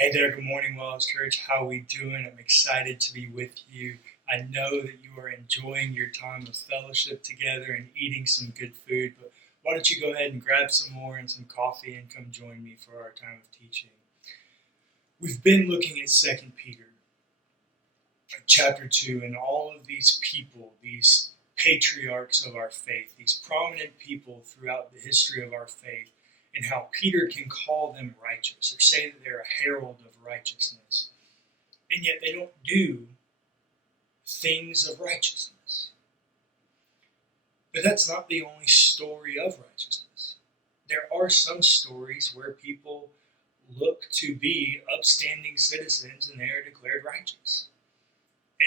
Hey there, good morning, WellHouse Church. How are we doing? I'm excited to be with you. I know that you are enjoying your time of fellowship together and eating some good food, but why don't you go ahead and grab some more and some coffee and come join me for our time of teaching. We've been looking at 2 Peter, chapter 2, and all of these people, these patriarchs of our faith, these prominent people throughout the history of our faith, and how Peter can call them righteous or say that they're a herald of righteousness. And yet they don't do things of righteousness. But that's not the only story of righteousness. There are some stories where people look to be upstanding citizens and they are declared righteous.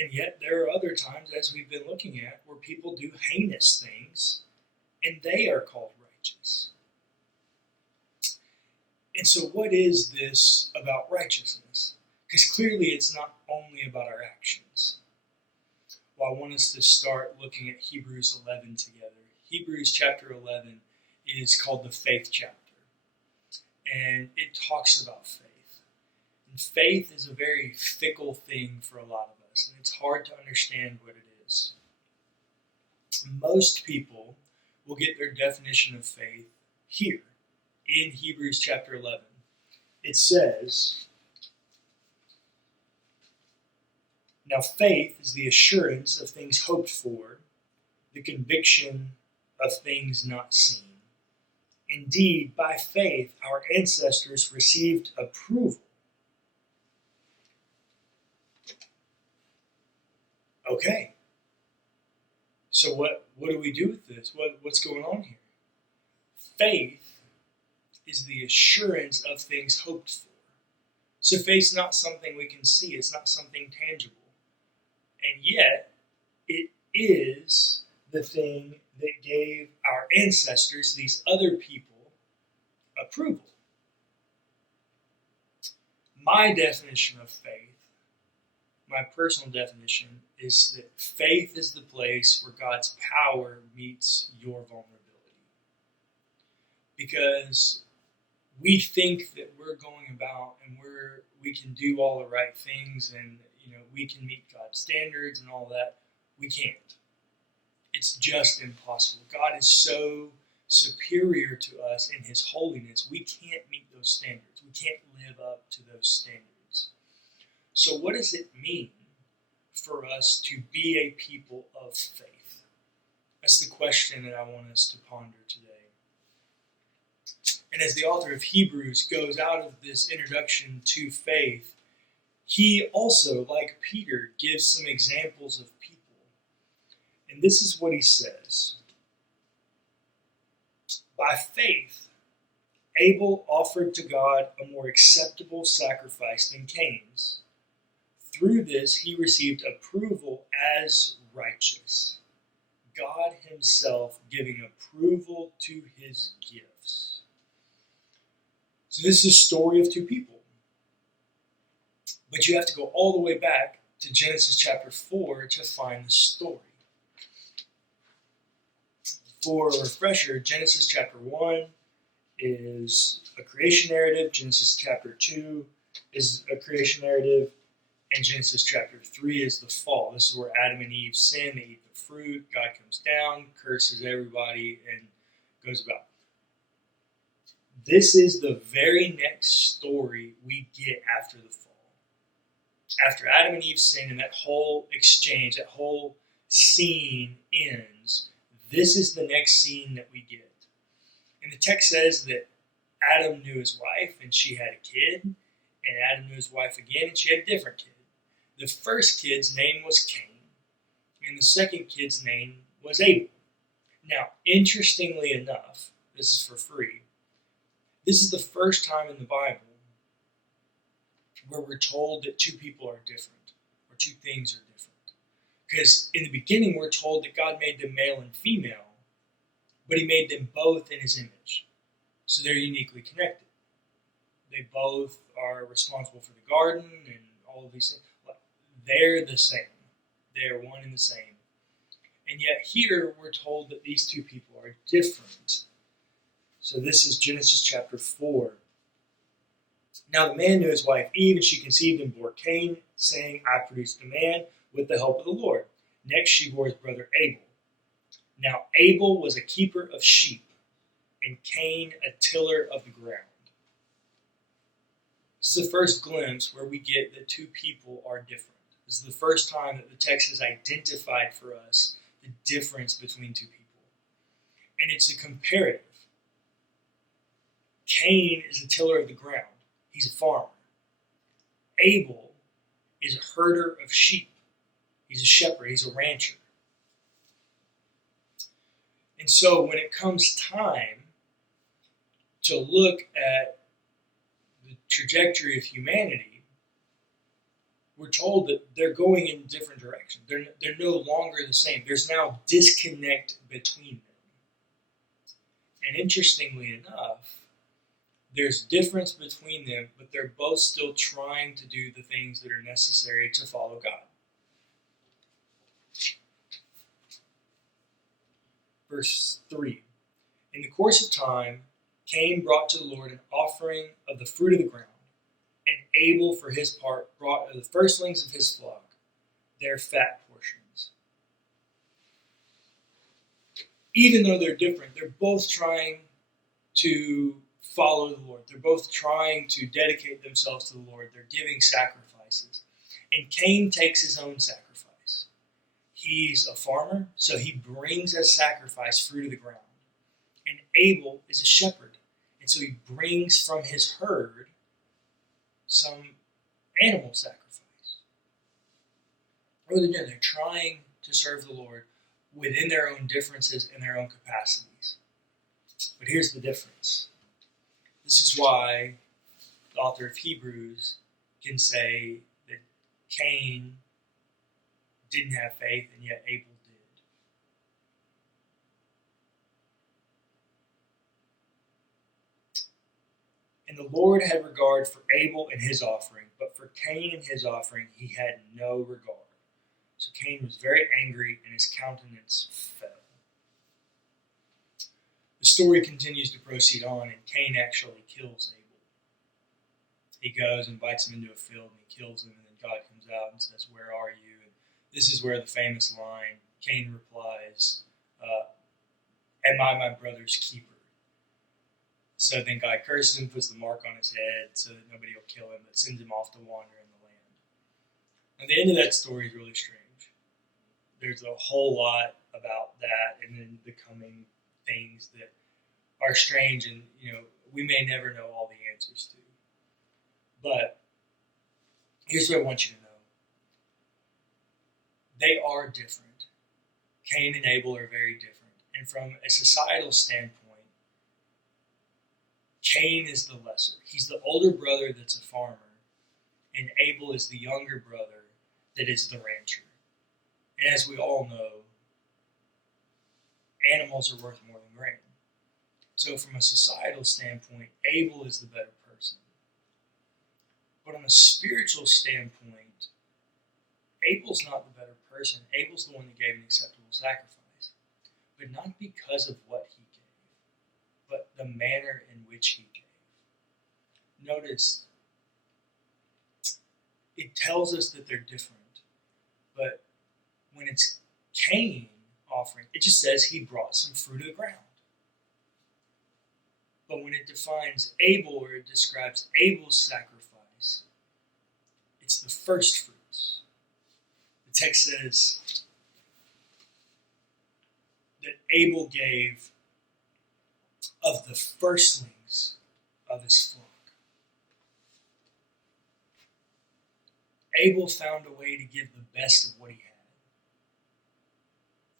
And yet there are other times, as we've been looking at, where people do heinous things and they are called righteous. And so what is this about righteousness? Because clearly it's not only about our actions. Well, I want us to start looking at Hebrews 11 together. Hebrews chapter 11 is called the faith chapter. And it talks about faith. And faith is a very fickle thing for a lot of us. And it's hard to understand what it is. Most people will get their definition of faith here. In Hebrews chapter 11, it says, "Now faith is the assurance of things hoped for, the conviction of things not seen. Indeed, by faith our ancestors received approval." Okay, so what do we do with this? What's going on here? Faith is the assurance of things hoped for. So faith's not something we can see. It's not something tangible. And yet, it is the thing that gave our ancestors, these other people, approval. My definition of faith, my personal definition, is that faith is the place where God's power meets your vulnerability. Because we think that we're going about and we can do all the right things and we can meet God's standards and all that. We can't. It's just impossible. God is so superior to us in His holiness. We can't meet those standards. We can't live up to those standards. So what does it mean for us to be a people of faith? That's the question that I want us to ponder today. And as the author of Hebrews goes out of this introduction to faith, he also, like Peter, gives some examples of people. And this is what he says. By faith, Abel offered to God a more acceptable sacrifice than Cain's. Through this, he received approval as righteous, God Himself giving approval to His gifts. So this is a story of two people. But you have to go all the way back to Genesis chapter 4 to find the story. For a refresher, Genesis chapter 1 is a creation narrative, Genesis chapter 2 is a creation narrative, and Genesis chapter 3 is the fall. This is where Adam and Eve sin, they eat the fruit, God comes down, curses everybody, and goes about. This is the very next story we get after the fall. After Adam and Eve sin and that whole exchange, that whole scene ends, this is the next scene that we get. And the text says that Adam knew his wife and she had a kid, and Adam knew his wife again and she had a different kid. The first kid's name was Cain, and the second kid's name was Abel. Now, interestingly enough, this is for free, this is the first time in the Bible where we're told that two people are different, or two things are different. Because in the beginning, we're told that God made them male and female, but He made them both in His image. So they're uniquely connected. They both are responsible for the garden and all of these things. They're the same. They are one and the same. And yet here we're told that these two people are different. So this is Genesis chapter 4. Now the man knew his wife Eve, and she conceived and bore Cain, saying, I produced a man with the help of the Lord. Next she bore his brother Abel. Now Abel was a keeper of sheep, and Cain a tiller of the ground. This is the first glimpse where we get that two people are different. This is the first time that the text has identified for us the difference between two people. And it's a comparative. Cain is a tiller of the ground. He's a farmer. Abel is a herder of sheep. He's a shepherd. He's a rancher. And so when it comes time to look at the trajectory of humanity, we're told that they're going in different directions. They're no longer the same. There's now disconnect between them. And interestingly enough, there's difference between them, but they're both still trying to do the things that are necessary to follow God. Verse 3. In the course of time, Cain brought to the Lord an offering of the fruit of the ground, and Abel, for his part, brought of the firstlings of his flock, their fat portions. Even though they're different, they're both trying to follow the Lord. They're both trying to dedicate themselves to the Lord. They're giving sacrifices. And Cain takes his own sacrifice. He's a farmer, so he brings as sacrifice fruit of the ground. And Abel is a shepherd, and so he brings from his herd some animal sacrifice. What are they doing? They're trying to serve the Lord within their own differences and their own capacities. But here's the difference. This is why the author of Hebrews can say that Cain didn't have faith and yet Abel did. And the Lord had regard for Abel and his offering, but for Cain and his offering he had no regard. So Cain was very angry and his countenance fell. The story continues to proceed on, and Cain actually kills Abel. He goes and invites him into a field, and he kills him, and then God comes out and says, where are you? And this is where the famous line, Cain replies, am I my brother's keeper? So then God curses him, puts the mark on his head so that nobody will kill him, but sends him off to wander in the land. And the end of that story is really strange. There's a whole lot about that, and then the coming things that are strange, and we may never know all the answers to. But here's what I want you to know. They are different. Cain and Abel are very different. And from a societal standpoint, Cain is the lesser. He's the older brother that's a farmer, and Abel is the younger brother that is the rancher. And as we all know, animals are worth more than grain. So from a societal standpoint, Abel is the better person. But on a spiritual standpoint, Abel's not the better person. Abel's the one that gave an acceptable sacrifice. But not because of what he gave, but the manner in which he gave. Notice, it tells us that they're different. But when it's Cain offering, it just says he brought some fruit of the ground. But when it defines Abel, or it describes Abel's sacrifice, it's the first fruits. The text says that Abel gave of the firstlings of his flock. Abel found a way to give the best of what he had.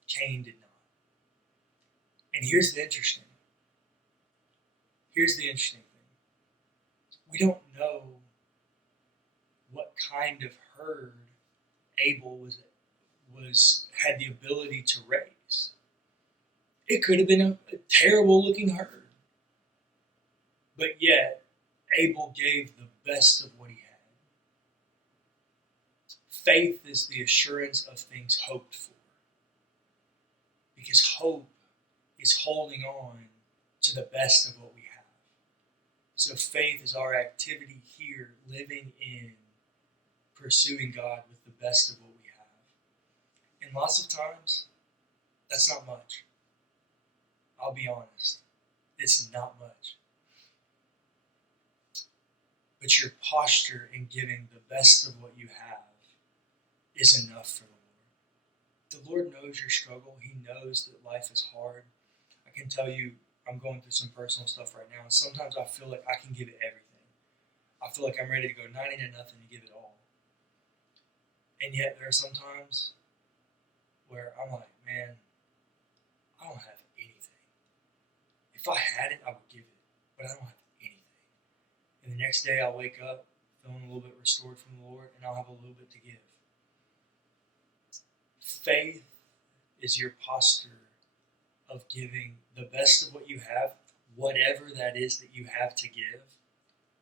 Cain did not. And here's the interesting thing. We don't know what kind of herd Abel had the ability to raise. It could have been a terrible looking herd. But yet, Abel gave the best of what he had. Faith is the assurance of things hoped for. Because hope is holding on to the best of what we have. So faith is our activity here, living in, pursuing God with the best of what we have. And lots of times, that's not much. I'll be honest. It's not much. But your posture in giving the best of what you have is enough for the Lord. The Lord knows your struggle. He knows that life is hard. I can tell you, I'm going through some personal stuff right now, and sometimes I feel like I can give it everything. I feel like I'm ready to go 90 to nothing to give it all. And yet there are some times where I'm like, man, I don't have anything. If I had it, I would give it, but I don't have anything. And the next day I'll wake up feeling a little bit restored from the Lord, and I'll have a little bit to give. Faith is your posture of giving the best of what you have, whatever that is that you have to give,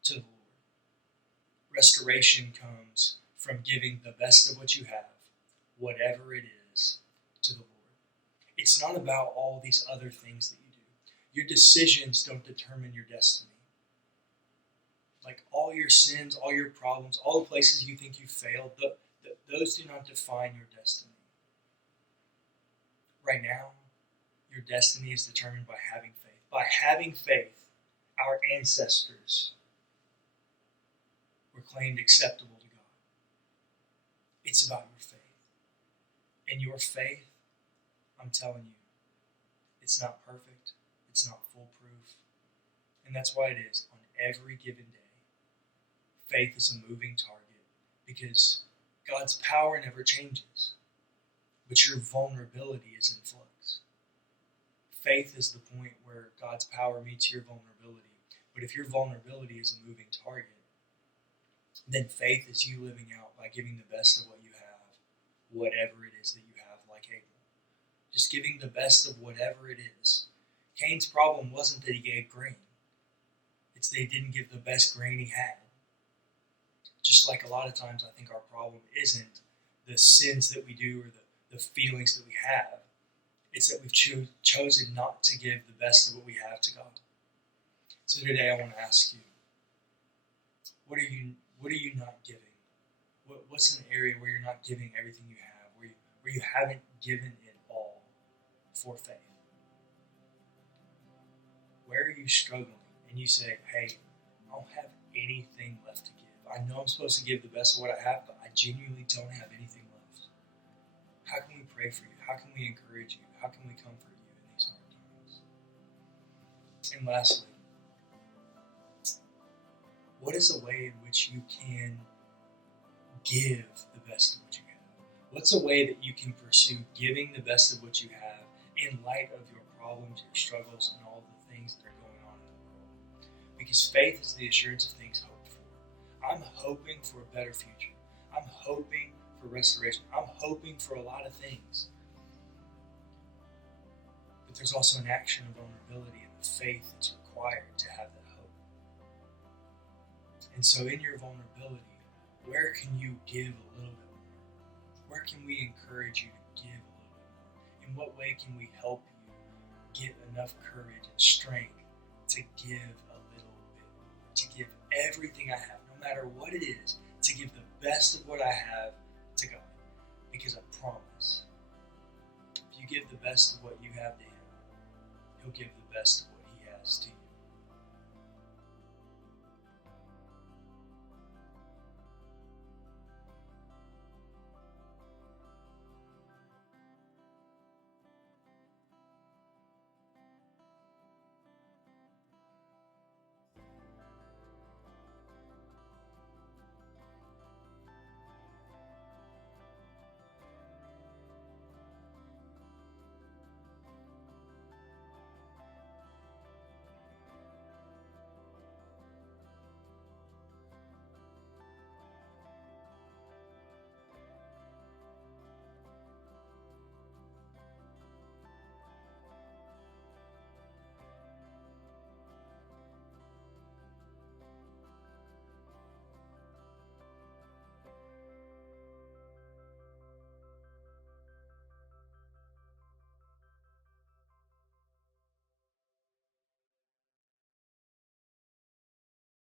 to the Lord. Restoration comes from giving the best of what you have, whatever it is, to the Lord. It's not about all these other things that you do. Your decisions don't determine your destiny. Like all your sins, all your problems, all the places you think you failed, those do not define your destiny. Right now, your destiny is determined by having faith. By having faith, our ancestors were claimed acceptable to God. It's about your faith. And your faith, I'm telling you, it's not perfect. It's not foolproof. And that's why it is on every given day. Faith is a moving target because God's power never changes, but your vulnerability is in flux. Faith is the point where God's power meets your vulnerability. But if your vulnerability is a moving target, then faith is you living out by giving the best of what you have, whatever it is that you have, like Abel. Just giving the best of whatever it is. Cain's problem wasn't that he gave grain. It's that he didn't give the best grain he had. Just like a lot of times I think our problem isn't the sins that we do or the feelings that we have. It's that we've chosen not to give the best of what we have to God. So today I want to ask you, what are you not giving? What's an area where you're not giving everything you have, where you haven't given it all for faith? Where are you struggling? And you say, hey, I don't have anything left to give. I know I'm supposed to give the best of what I have, but I genuinely don't have anything left. How can we pray for you? How can we encourage you? How can we comfort you in these hard times? And lastly, what is a way in which you can give the best of what you have? What's a way that you can pursue giving the best of what you have in light of your problems, your struggles, and all the things that are going on in the world? Because faith is the assurance of things hoped for. I'm hoping for a better future. I'm hoping for restoration. I'm hoping for a lot of things. But there's also an action of vulnerability and the faith that's required to have that hope. And so in your vulnerability, where can you give a little bit more? Where can we encourage you to give a little bit more? In what way can we help you get enough courage and strength to give a little bit more? To give everything I have, no matter what it is, to give the best of what I have to God. Because I promise, if you give the best of what you have to Him, He'll give the best of what He has to you.